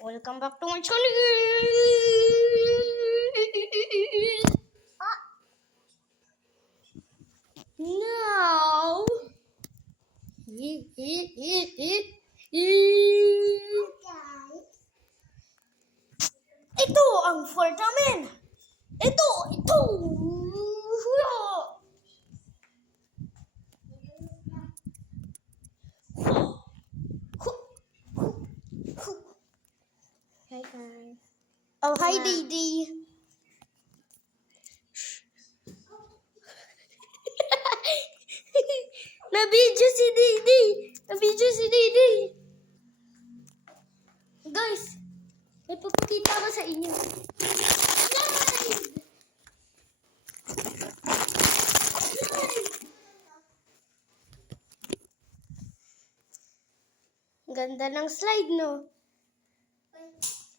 Welcome back to my channel. Now, ito ang fort namin. Ito. Hi guys. Oh, hi, Didi. Nabidyo si Didi. Guys, may papakita ko sa inyo. Ganda ng slide, no?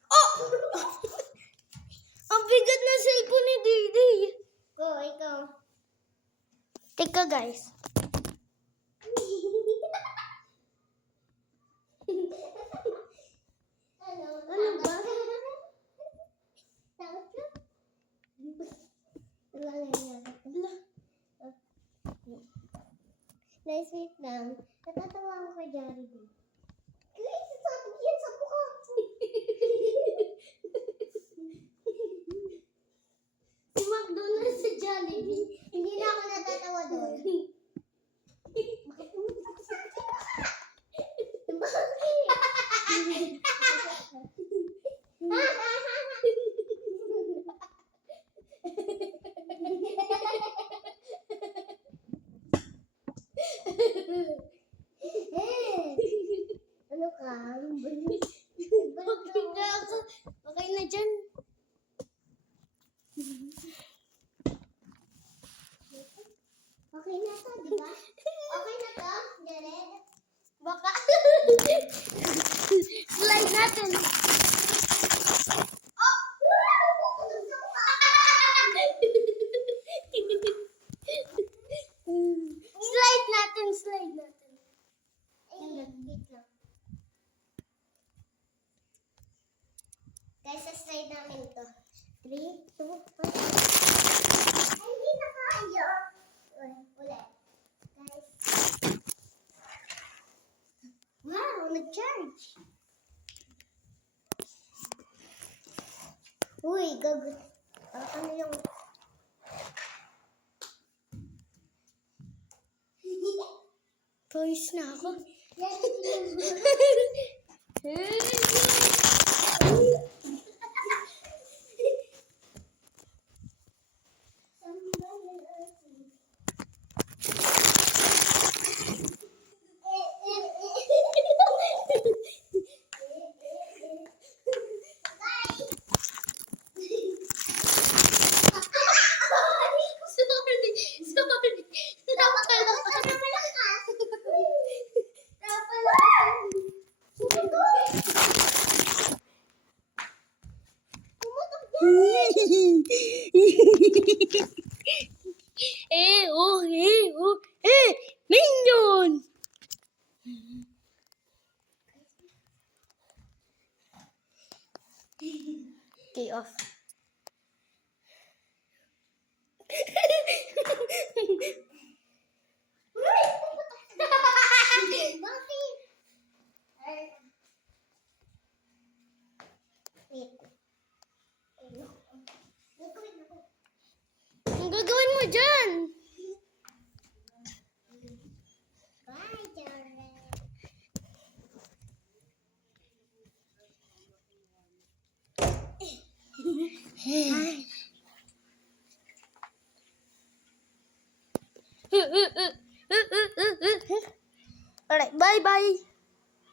Oh! Ang bigat na cellphone ni Didi. Ikaw. Teka, guys. Ano ba? Takot ka? Nice, wait lang. Natatawa ako kay Jollibee. Sabi yan sa mukha. Si McDonald's sa Jollibee. Hindi na ako natatawa doon. Ano ka? Okay na ako. Okay na dyan. Okay na to, di ba? Okay na to, Jared? Baka. Slide natin. Oh! Slide natin. Ayun, wait lang. Guys, sa-slide namin to. 3, 2, 1. Ay, hindi na kaya. Ulit. Guys. Wow, nag-charge. Uy, gagot. Ano yung... Toys na ako. Minion! Okay, off. Bakit? Wait. Ang gagawin mo dyan? Bye, Jared. Alright, bye-bye.